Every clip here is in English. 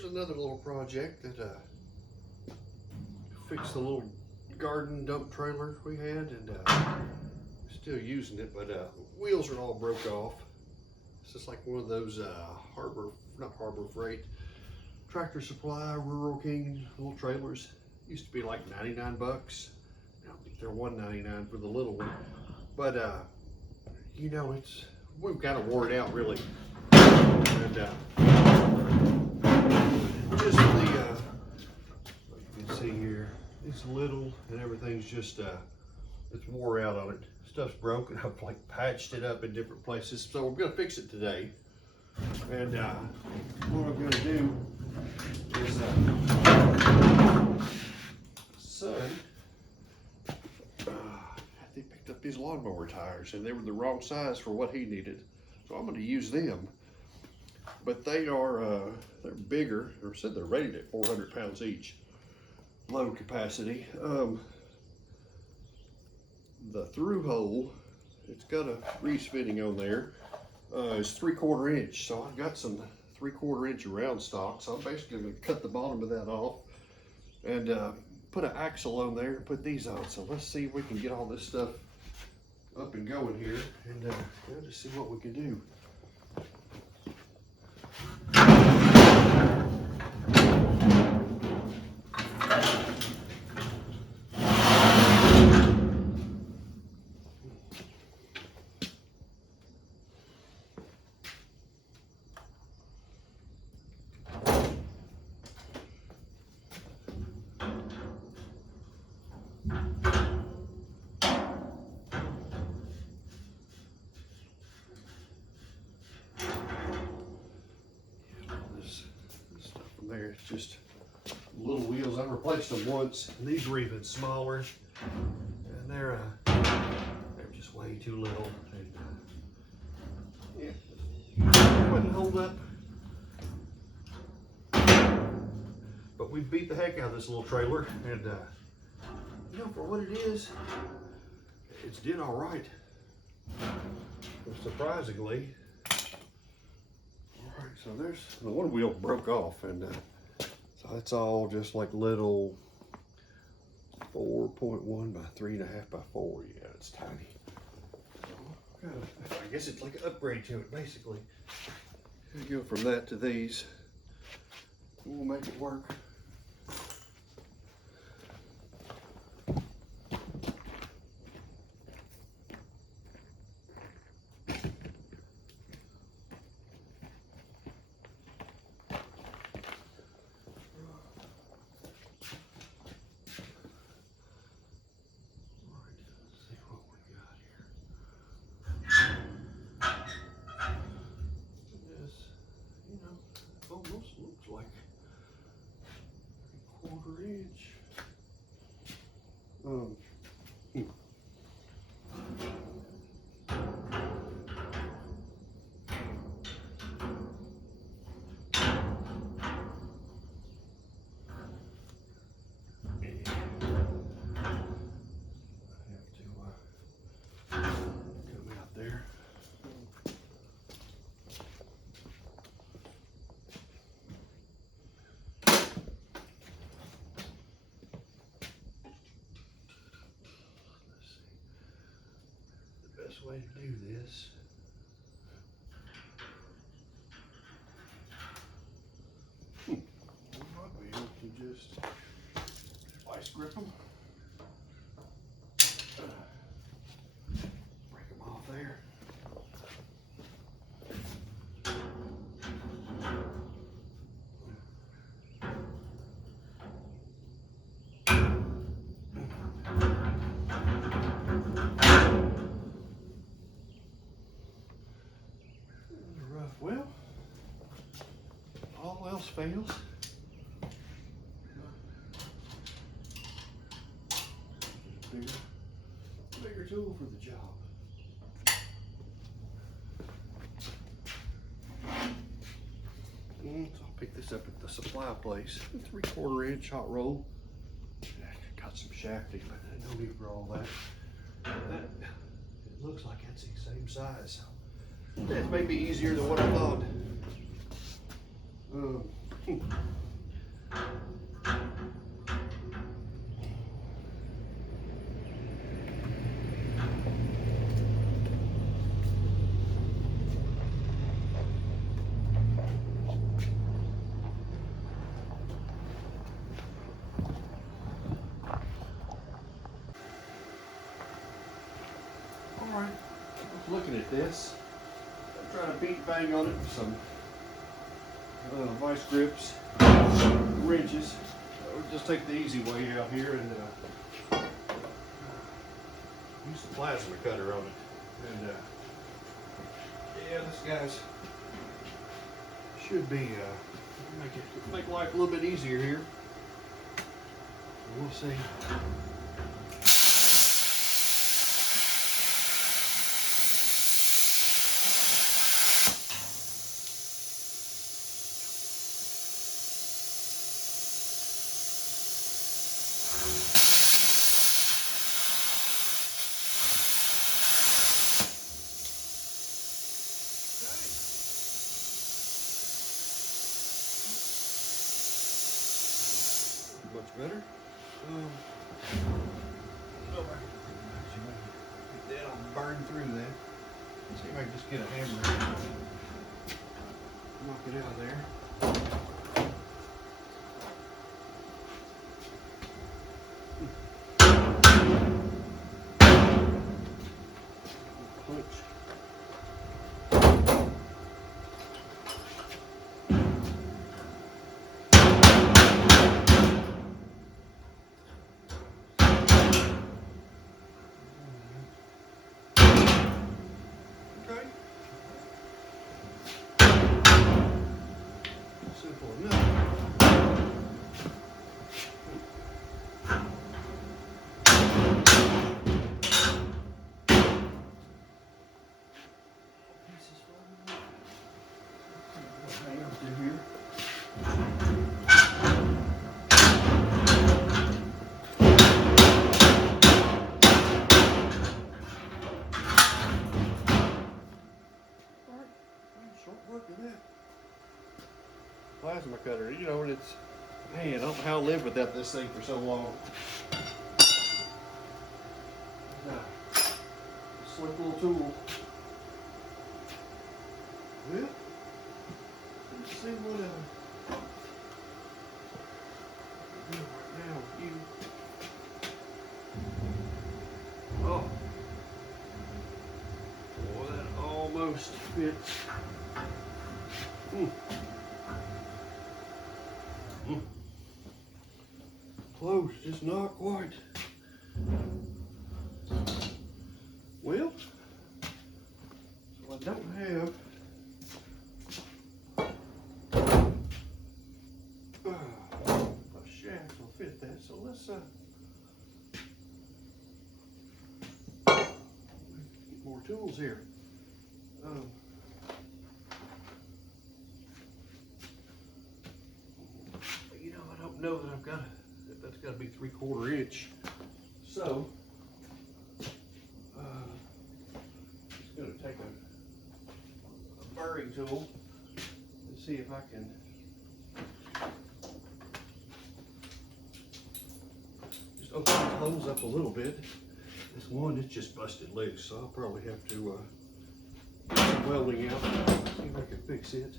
here's another little project that fixed the little garden dump trailer we had, and still using it, but wheels are all broke off. It's just like one of those not Harbor Freight, Tractor Supply, Rural King little trailers. Used to be like 99 bucks. Now I think they're $1.99 for the little one. But you know, we've kind of wore it out really. And just the what you can see here, it's little and everything's just it's wore out on it. Stuff's broken. I've like patched it up in different places, so we're gonna fix it today. And what I'm gonna do is son, they picked up these lawnmower tires and they were the wrong size for what he needed, so I'm going to use them. But they are they're bigger. Or said they're rated at 400 pounds each load capacity. The through hole, it's got a grease fitting on there, is 3/4 inch, so I've got some 3/4 inch round stock, so I'm basically going to cut the bottom of that off and put an axle on there and put these on. So let's see if we can get all this stuff up and going here, and we'll just see what we can do. There, it's just little wheels. I replaced them once, and these were even smaller, and they're just way too little. And, yeah, wouldn't hold up. But we beat the heck out of this little trailer, and you know, for what it is, it's did all right. Surprisingly. Alright, so there's the one wheel broke off, and so it's all just like little 4.1 by 3.5 by 4. Yeah, it's tiny. So, I guess it's like an upgrade to it, basically. We go from that to these. We'll make it work. Almost looks like 1/4 inch. I have to come out there. Way to do this. We might be able to just vice grip them. Break them off there. Well, all else fails. Bigger tool for the job. So I'll pick this up at the supply place. 3/4 inch hot roll. Got some shafting, but no need for all that. It looks like it's the same size. That may be easier than what I thought. Alright, looking at this, I'm trying to beat bang on it with some vice grips, wrenches. We'll just take the easy way out here and use the plasma cutter on it. And yeah, this guy's should be make life a little bit easier here. We'll see. Much better. Then I'll burn through that. See if I can just get a hammer. Knock it out of there. Punch. Simple enough. Hang up through here. Short work of that. Plasma cutter, you know, it's, man, I don't know how I lived without this thing for so long. Slick little tool. Well, let's see what do right now with you. Oh, boy, that almost fits. Close, just not quite. Well, so I don't have a shaft will fit that. So let's get more tools here. You know, I don't know that I've got that's got to be 3/4 inch. So just going to take a burring tool and see if I can just open these holes up a little bit. This one is just busted loose, so I'll probably have to get some welding out, see if I can fix it.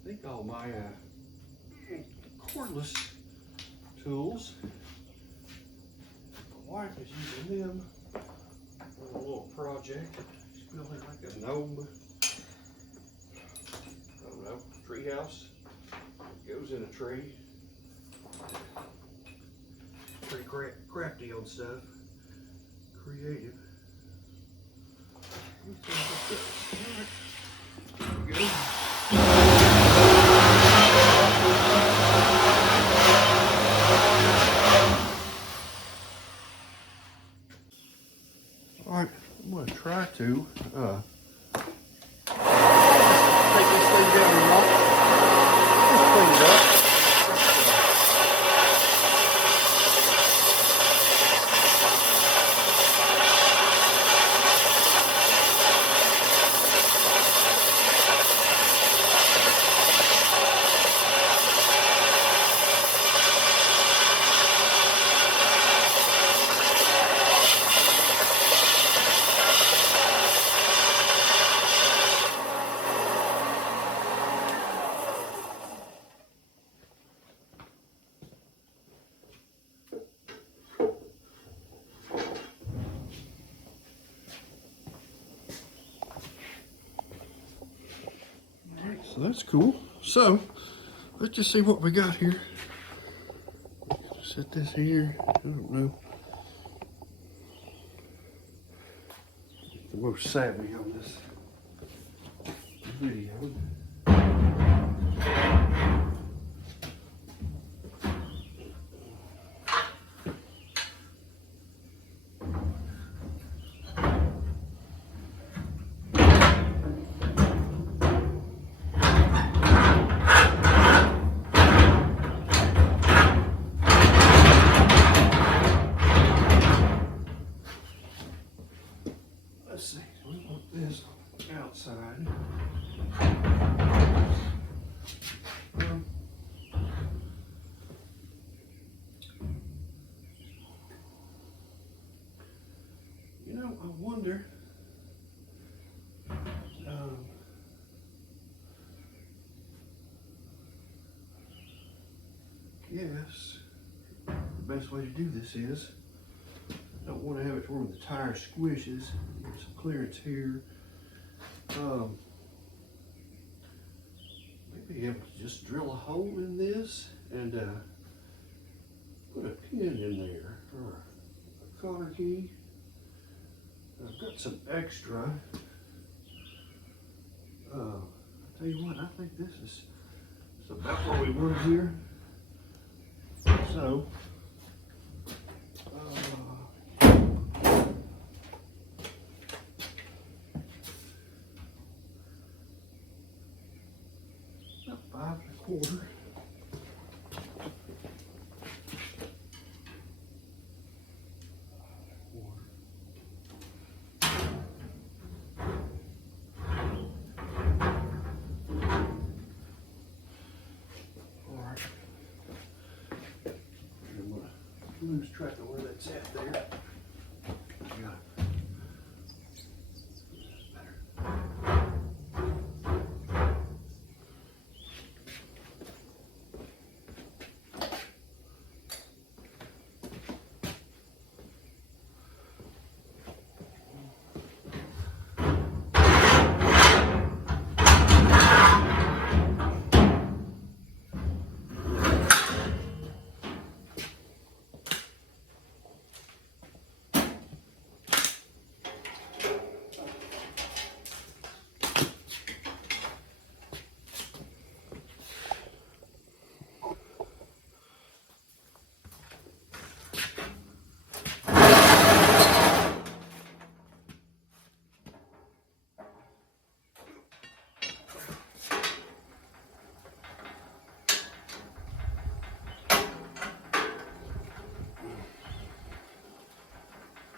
I think all my cordless tools, my wife is using them for a little project. She's building like a gnome, I don't know, tree house. It goes in a tree. Pretty crafty old stuff. Creative. There we go. Alright, I'm going to try to take this thing down a lot. Just clean it up. So that's cool. So let's just see what we got here. Set this here. I don't know. The most savvy on this video. Let's see, we want this outside. You know, I wonder, yes, the best way to do this is, I don't want to have it to where the tire squishes. Get some clearance here. Maybe able to just drill a hole in this and put a pin in there or a cotter key. I've got some extra. I'll tell you what, I think this is about what we want here. So, about 5 1/4. Lose track of where that's at there. Yeah.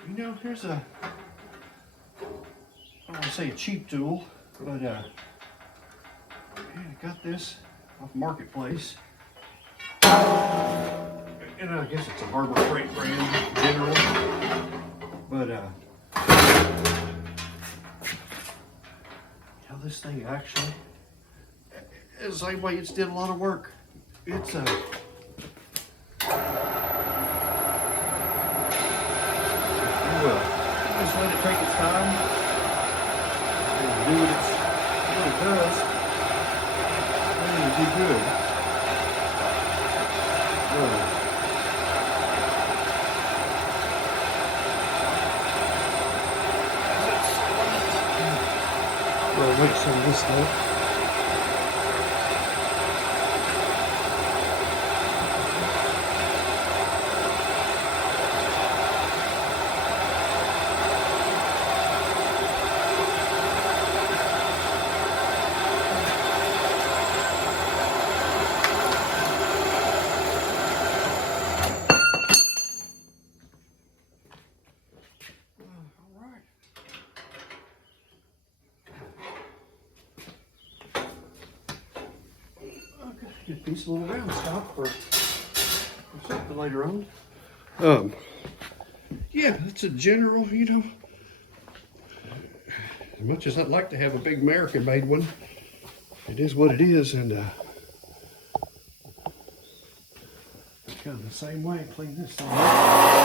You know, here's a, I don't want to say a cheap tool, but yeah, I got this off Marketplace. And I guess it's a Harbor Freight brand, General. But, you know, this thing actually, it's the same way it's did a lot of work. It's a, just let it take its time and do what it does, and it'll be good. Well, wait some of this stuff. Good piece of little round stop for something later on. Yeah, it's a General, you know. As much as I'd like to have a big American made one, it is what it is, and kind of the same way. Clean this thing up.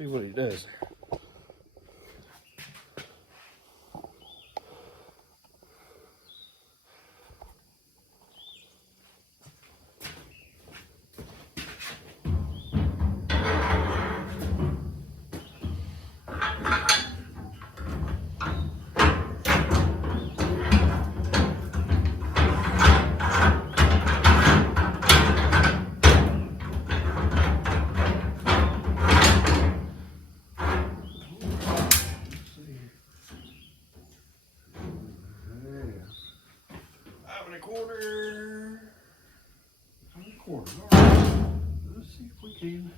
See what he does there. Quarter. All right. Let's see if we can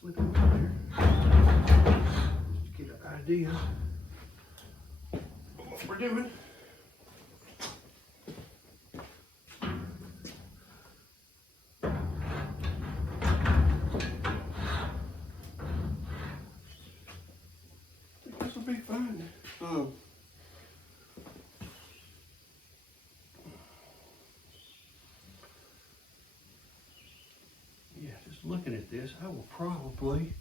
slip it in there. Just to get an idea of what we're doing. I think this will be fine. Looking at this, I will probably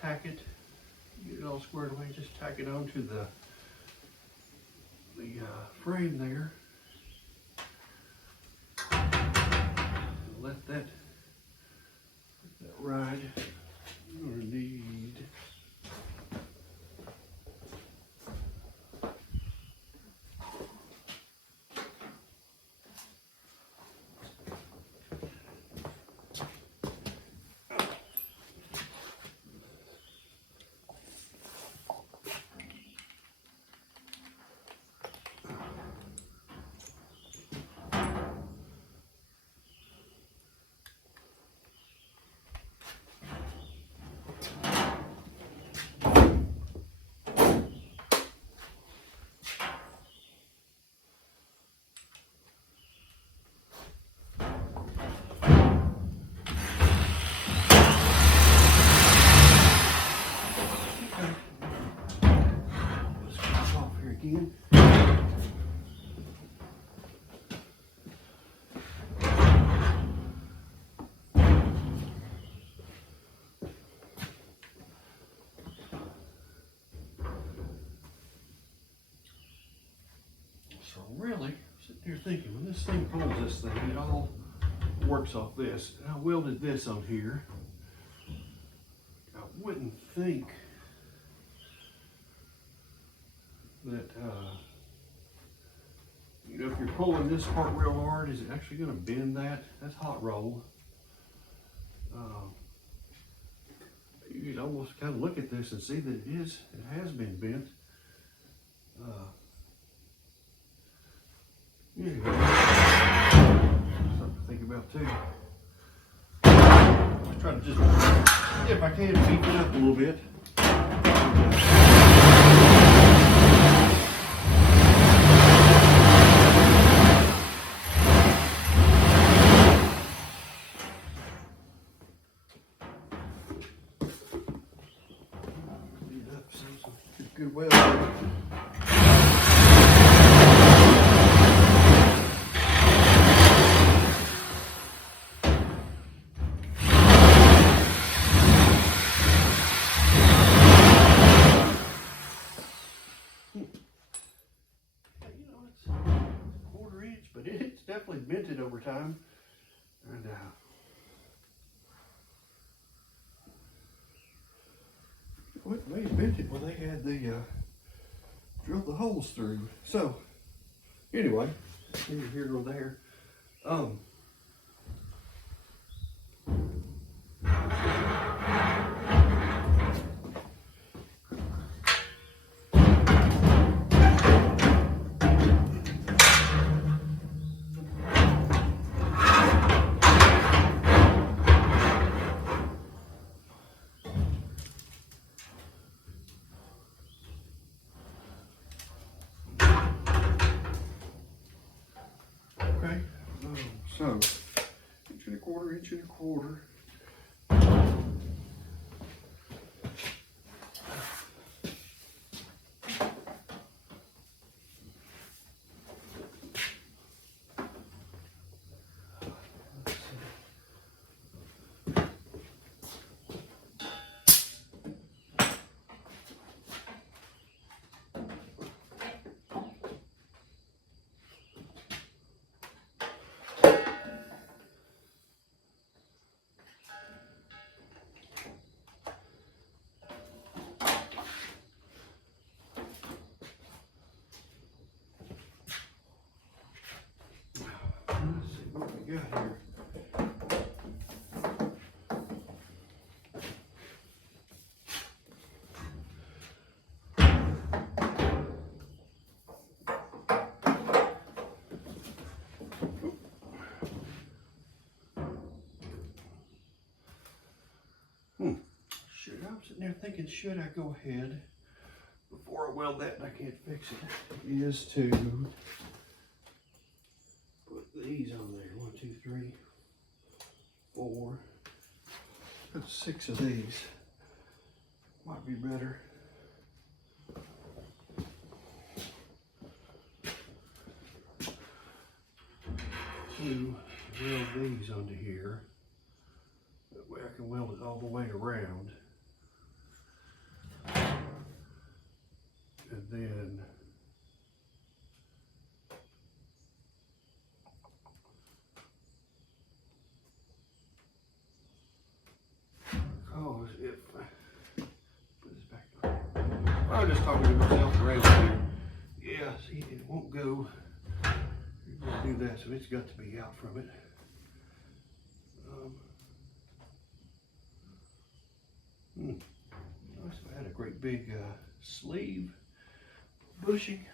tack it, get it all squared away, just tack it onto the frame there. Let that ride. You're gonna need again. So really, sitting here thinking, when this thing pulls this thing, it all works off this. And I welded this on here. I wouldn't think that, you know, if you're pulling this part real hard, is it actually going to bend that? That's hot roll. You can almost kind of look at this and see that it has been bent. Yeah, something to think about too. I'll try to just, if I can, beef it up a little bit. Good weld. It's definitely vented over time, and what they vented when they had the drilled the holes through. So anyway, neither here or there. So, inch and a quarter, inch and a quarter. we got here? I'm sitting there thinking, should I go ahead before I weld that and I can't fix it, is to put these on there. 1, 2, 3, 4. Put 6 of these. Might be better. To weld these onto here. That way I can weld it all the way around. And then because if put this back on. I was just talking to myself around here. Yeah, see, it won't go. You're gonna do that, so it's got to be out from it. Nice if I had a great big sleeve bushing.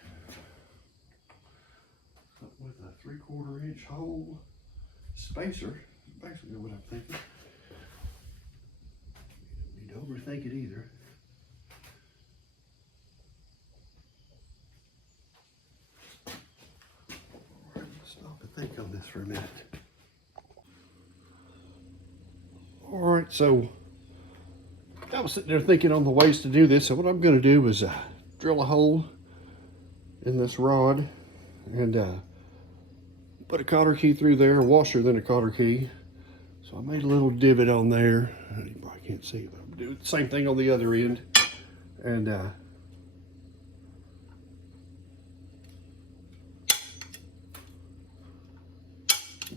Something with a 3/4 inch hole spacer. Basically what I'm thinking. You don't need to overthink it either. Alright, let's stop and think on this for a minute. Alright, so I was sitting there thinking on the ways to do this. So what I'm going to do is drill a hole in this rod and put a cotter key through there, a washer, then a cotter key. So I made a little divot on there. You probably can't see it, but I'm going to do the same thing on the other end. And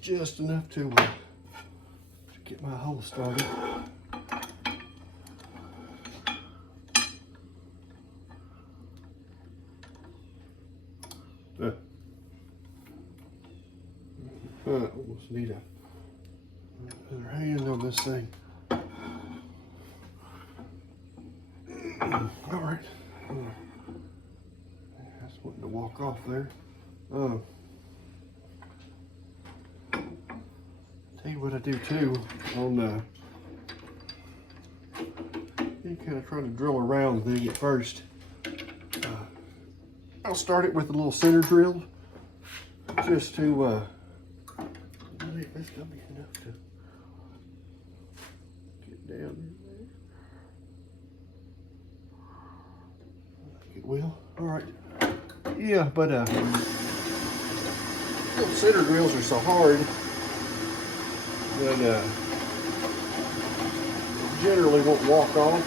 just enough to get my hole started. Almost need another hand on this thing. All right. That's wanting to walk off there. Tell you what I do too on you kind of trying to drill around the thing at first. I'll start it with a little center drill just to that's gonna be enough to get down there. I think it will. All right. Yeah, but little center drills are so hard that generally won't walk off.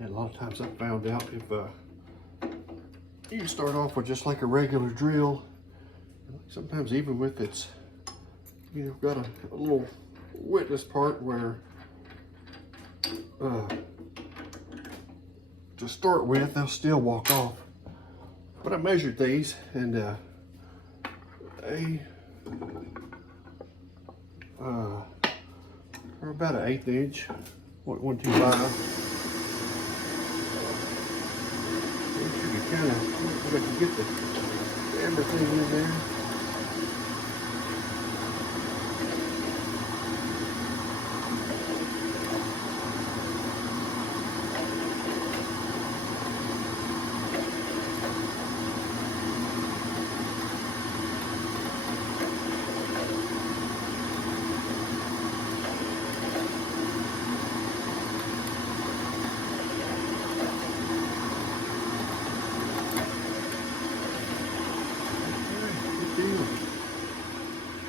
And a lot of times I've found out if you can start off with just like a regular drill, sometimes even with it's, you know, got a little witness part where to start with, they'll still walk off. But I measured these and they are about an 1/8 inch, 0.125. You can kind of, if I can get the everything in there.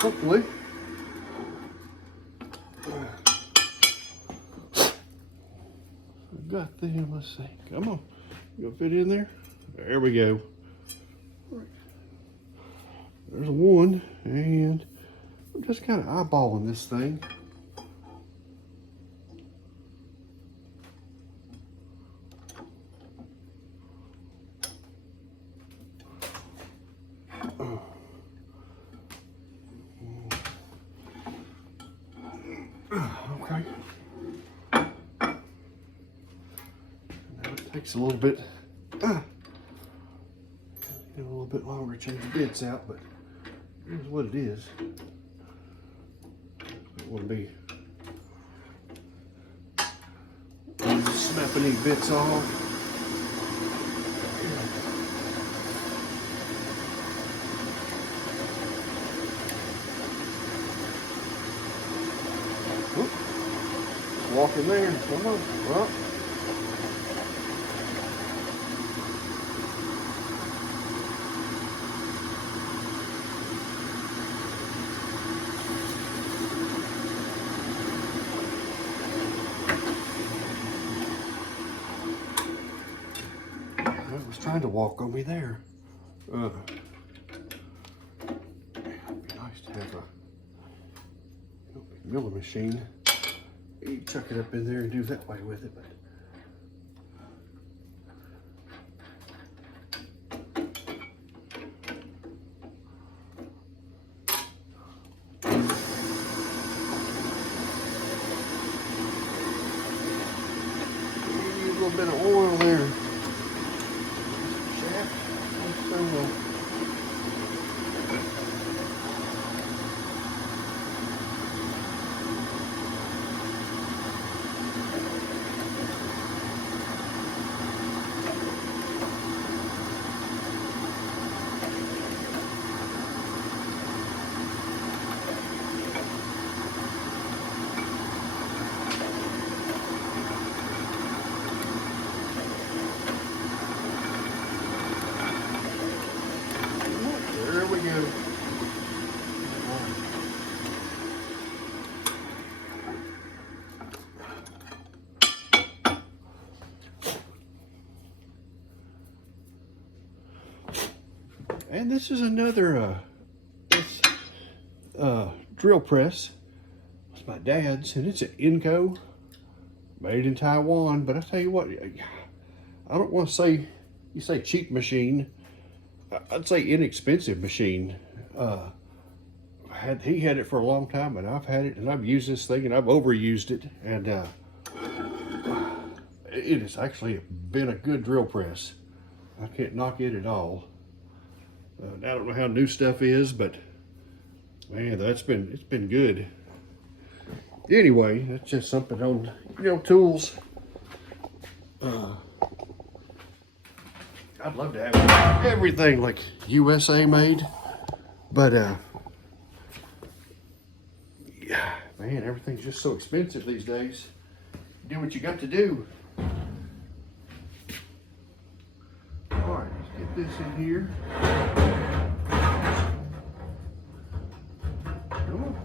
Hopefully. I've got them, let's see. Come on. You gonna fit in there? There we go. All right. There's one, and I'm just kind of eyeballing this thing. takes a little bit, a little bit longer to change the bits out, but here's what it is. It wouldn't be snapping any bits off. Walk in there, come on, well. It was trying to walk on me there. It'd be nice to have a milling machine. You chuck it up in there and do that way with it, but a little bit of oil there. There we go. And this is another drill press. It's my dad's, and it's an Inco, made in Taiwan. But I tell you what, I don't want to say, you say cheap machine, I'd say inexpensive machine. He had it for a long time, and I've had it, and I've used this thing, and I've overused it, and it has actually been a good drill press. I can't knock it at all. I don't know how new stuff is, but man, it's been good. Anyway, that's just something on, tools. I'd love to have everything like USA made, but yeah, man, everything's just so expensive these days. Do what you got to do. All right, let's get this in here. Come on.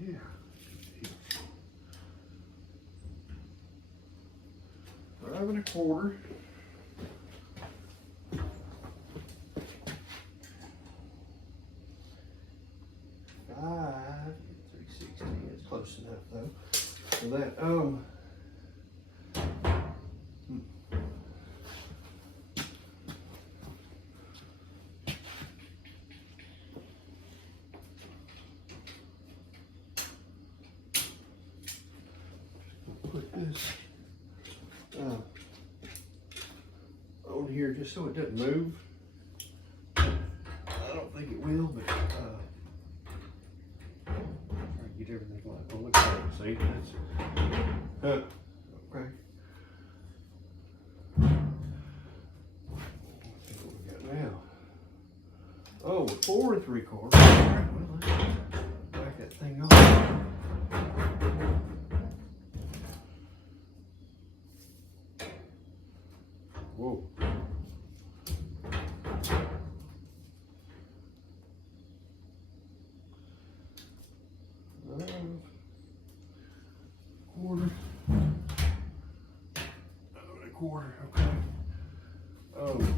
Yeah. 5 1/4. It's close enough though. So that put this on here just so it doesn't move. I don't think it will, but get everything like, oh, look at that, see, that's, okay. Let's see what we got now. Oh, 4 3/4. All right, well, let's back that thing off. Whoa. Quarter, okay. Oh. Let's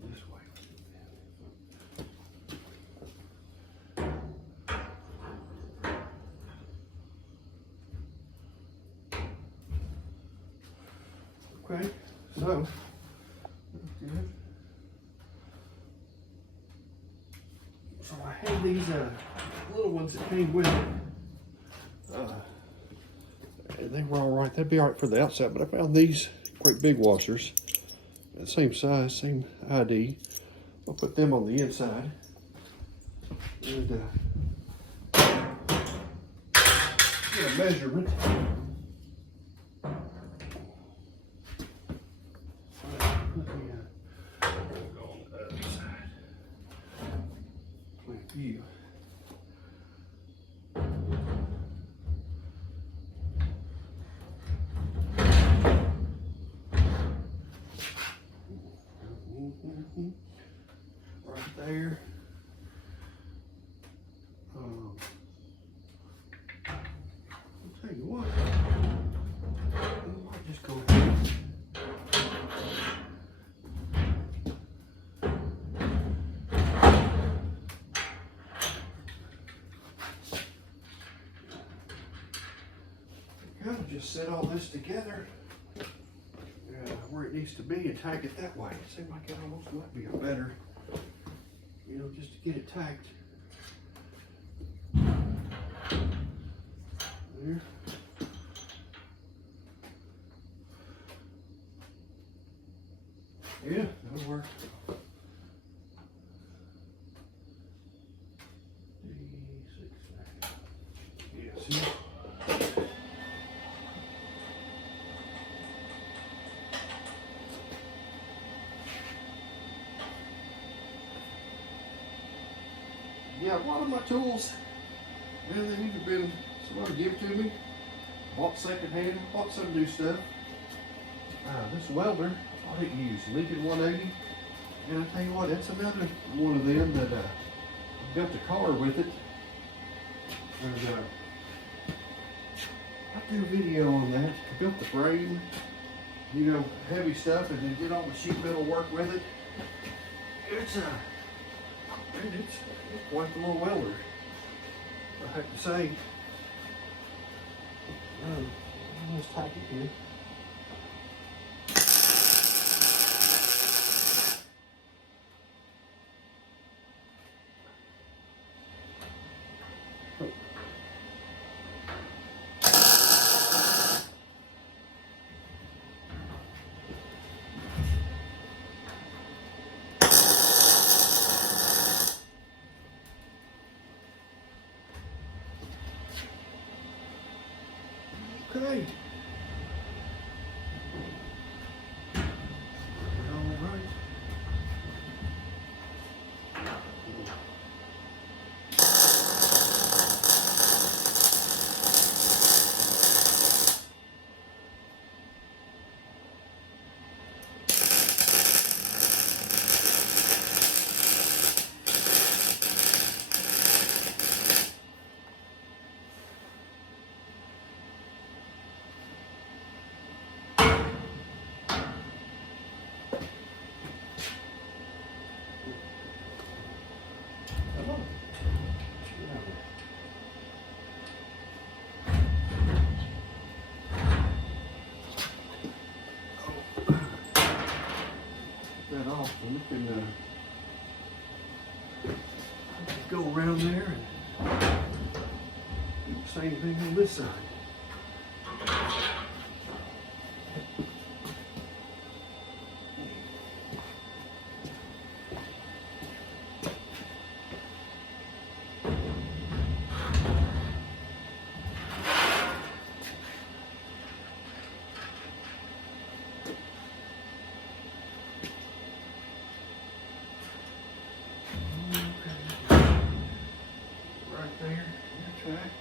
go this way. Okay, so that's good. So I had these little ones that came with it. And they were all right. They'd be all right for the outside, but I found these great big washers. Same size, same ID. I'll put them on the inside. And get a measurement. Go on the other side. Like you. Right there. I'll tell you what, I might just go ahead. Kind of just set all this together where it needs to be and tack it that way. It seems like it almost might be a better, you know, just to get it tacked. There. Yeah, that'll work. Yeah, see? Yeah, a lot of my tools, man, they've either been somebody give to me, bought secondhand, bought some new stuff. This welder, I didn't use Lincoln 180, and I tell you what, that's another one of them that I've got the car with it. And I do a video on that. I built the frame, you know, heavy stuff, and then did all the sheet metal work with it. It's quite the little welder, I have to say. Let's tack it here. Okay. All right. That off, and we can go around there and do the same thing on this side. Right there, tacked.